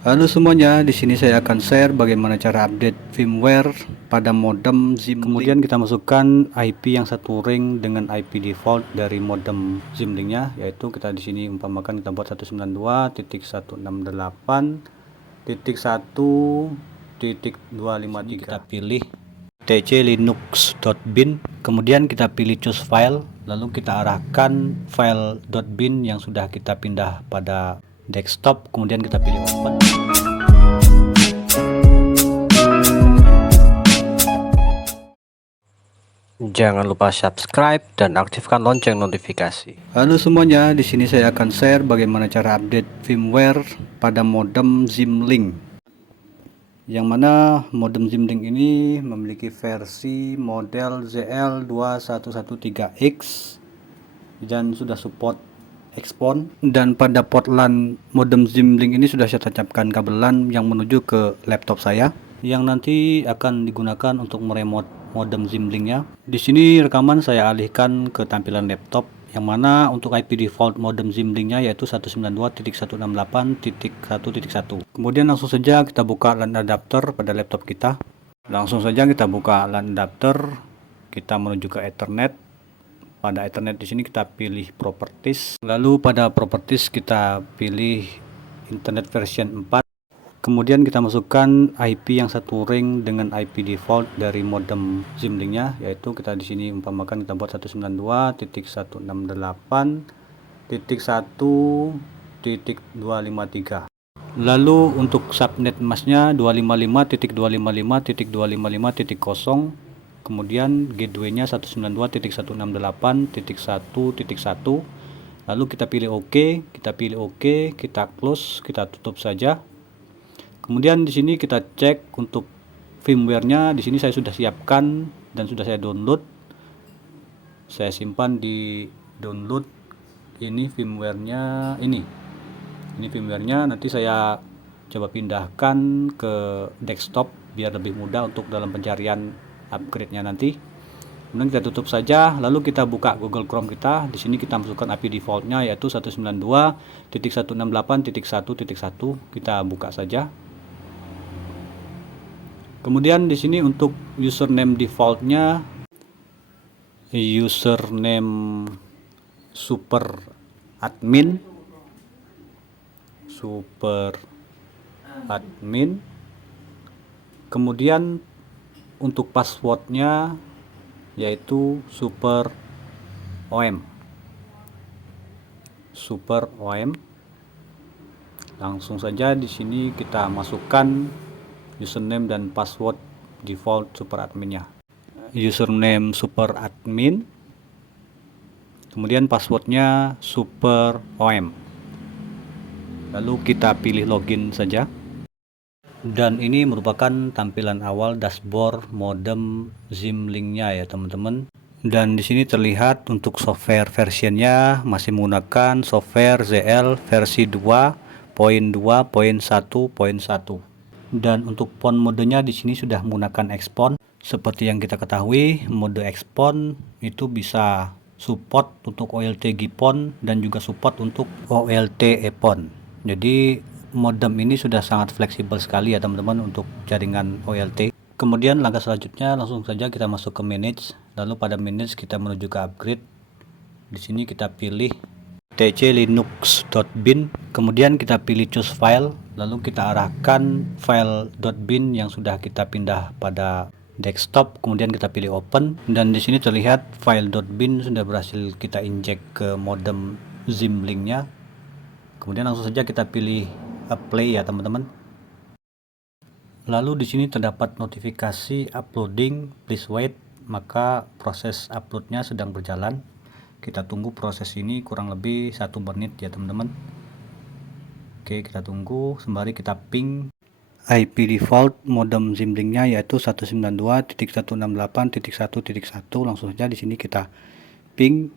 Halo semuanya, di sini saya akan share bagaimana cara update firmware pada modem Zimlink. Kemudian kita masukkan IP yang satu ring dengan IP default dari modem Zimlinknya, yaitu kita di sini umpamakan kita buat 192.168.1.253. Kita pilih tc linux.bin, kemudian kita pilih choose file, lalu kita arahkan file .bin yang sudah kita pindah pada desktop, kemudian kita pilih open. Jangan lupa subscribe dan aktifkan lonceng notifikasi. Halo semuanya, di sini saya akan share bagaimana cara update firmware pada modem Zimlink. Yang mana modem Zimlink ini memiliki versi model ZL2113X dan sudah support expon, dan pada port LAN modem Zimlink ini sudah saya tancapkan kabel LAN yang menuju ke laptop saya yang nanti akan digunakan untuk meremote modem Zimlinknya. Di sini rekaman saya alihkan ke tampilan laptop, yang mana untuk IP default modem Zimlinknya yaitu 192.168.1.1. Kemudian langsung saja kita buka LAN adapter pada laptop kita. Langsung saja kita buka LAN adapter, kita menuju ke Ethernet. Pada Ethernet di sini kita pilih properties, lalu pada properties kita pilih internet version 4. Kemudian kita masukkan IP yang satu ring dengan IP default dari modem Zimlinknya, yaitu kita di sini umpamakan kita buat 192.168.1.253. Lalu untuk subnet masknya 255.255.255.0, kemudian gateway-nya 192.168.1.1. lalu kita pilih OK, kita close, kita tutup saja. Kemudian di sini kita cek untuk firmware-nya. Di sini saya sudah siapkan dan sudah saya download. Saya simpan di download. Ini firmware-nya, ini firmware-nya. Nanti saya coba pindahkan ke desktop biar lebih mudah untuk dalam pencarian upgrade-nya nanti. Kemudian kita tutup saja, lalu kita buka Google Chrome kita. Di sini kita masukkan IP default-nya yaitu 192.168.1.1. Kita buka saja. Kemudian di sini untuk username defaultnya username super admin. Kemudian untuk passwordnya yaitu super om. Langsung saja di sini kita masukkan username dan password default super adminnya. Username super admin, kemudian passwordnya super om. Lalu kita pilih login saja. Dan ini merupakan tampilan awal dashboard modem Zimlinknya ya teman-teman. Dan di sini terlihat untuk software versionnya masih menggunakan software ZL versi 2.2.1.1. Dan untuk PON modenya di sini sudah menggunakan expon. Seperti yang kita ketahui, mode expon itu bisa support untuk OLT GPON dan juga support untuk OLT EPON. Jadi modem ini sudah sangat fleksibel sekali ya teman-teman untuk jaringan OLT. Kemudian langkah selanjutnya langsung saja kita masuk ke manage, lalu pada manage kita menuju ke upgrade. Di sini kita pilih tc linux.bin, kemudian kita pilih choose file, lalu kita arahkan file .bin yang sudah kita pindah pada desktop, kemudian kita pilih open. Dan di sini terlihat file .bin sudah berhasil kita injek ke modem Zimlinknya. Kemudian langsung saja kita pilih apply ya teman-teman. Lalu di sini terdapat notifikasi uploading, please wait, maka proses uploadnya sedang berjalan. Kita tunggu proses ini kurang lebih 1 menit ya teman-teman. Oke, kita tunggu sembari kita ping IP default modem Zimlinknya yaitu 192.168.1.1. langsung saja di sini kita ping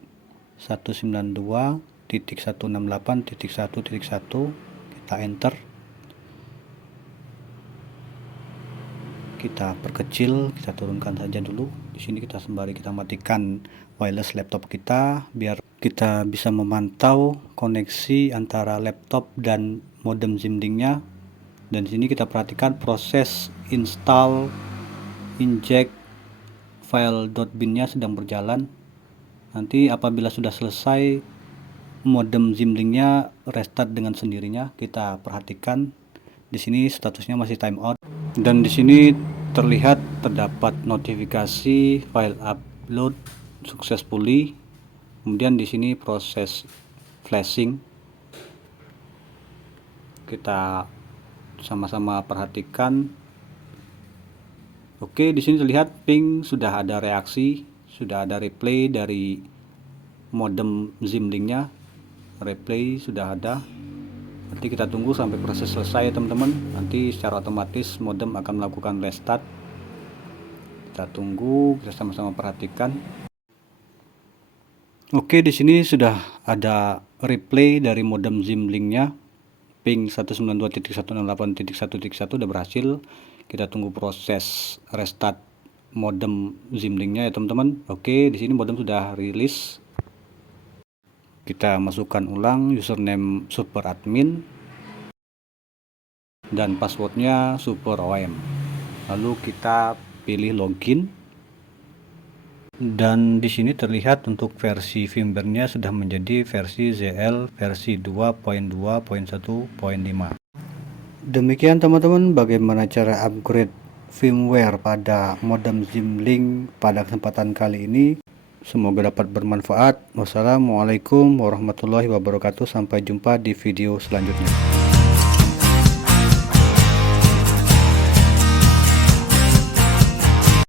192.168.1.1. kita enter, kita perkecil, kita turunkan saja dulu. Di sini kita sembari kita matikan wireless laptop kita biar kita bisa memantau koneksi antara laptop dan modem Zimlinknya. Dan di sini kita perhatikan proses install inject file.bin-nya sedang berjalan. Nanti apabila sudah selesai, modem Zimlink-nya restart dengan sendirinya. Kita perhatikan di sini statusnya masih timeout, dan di sini terlihat terdapat notifikasi file upload successfully. Kemudian di sini proses flashing. Kita sama-sama perhatikan. Oke, di sini terlihat ping sudah ada reaksi, sudah ada replay dari modem Zimlink-nya. Replay sudah ada. Nanti kita tunggu sampai proses selesai ya teman-teman. Nanti secara otomatis modem akan melakukan restart. Kita tunggu, kita sama-sama perhatikan. Oke, di sini sudah ada replay dari modem Zimlink-nya. Ping 192.168.1.1 udah berhasil. Kita tunggu proses restart modem Zimlink-nya ya teman-teman. Oke, di sini modem sudah rilis. Kita masukkan ulang username super admin dan passwordnya super OM. Lalu kita pilih login. Dan di sini terlihat untuk versi firmware-nya sudah menjadi versi ZL versi 2.2.1.5. Demikian teman-teman bagaimana cara upgrade firmware pada modem Zimlink pada kesempatan kali ini. Semoga dapat bermanfaat. Wassalamualaikum warahmatullahi wabarakatuh. Sampai jumpa di video selanjutnya.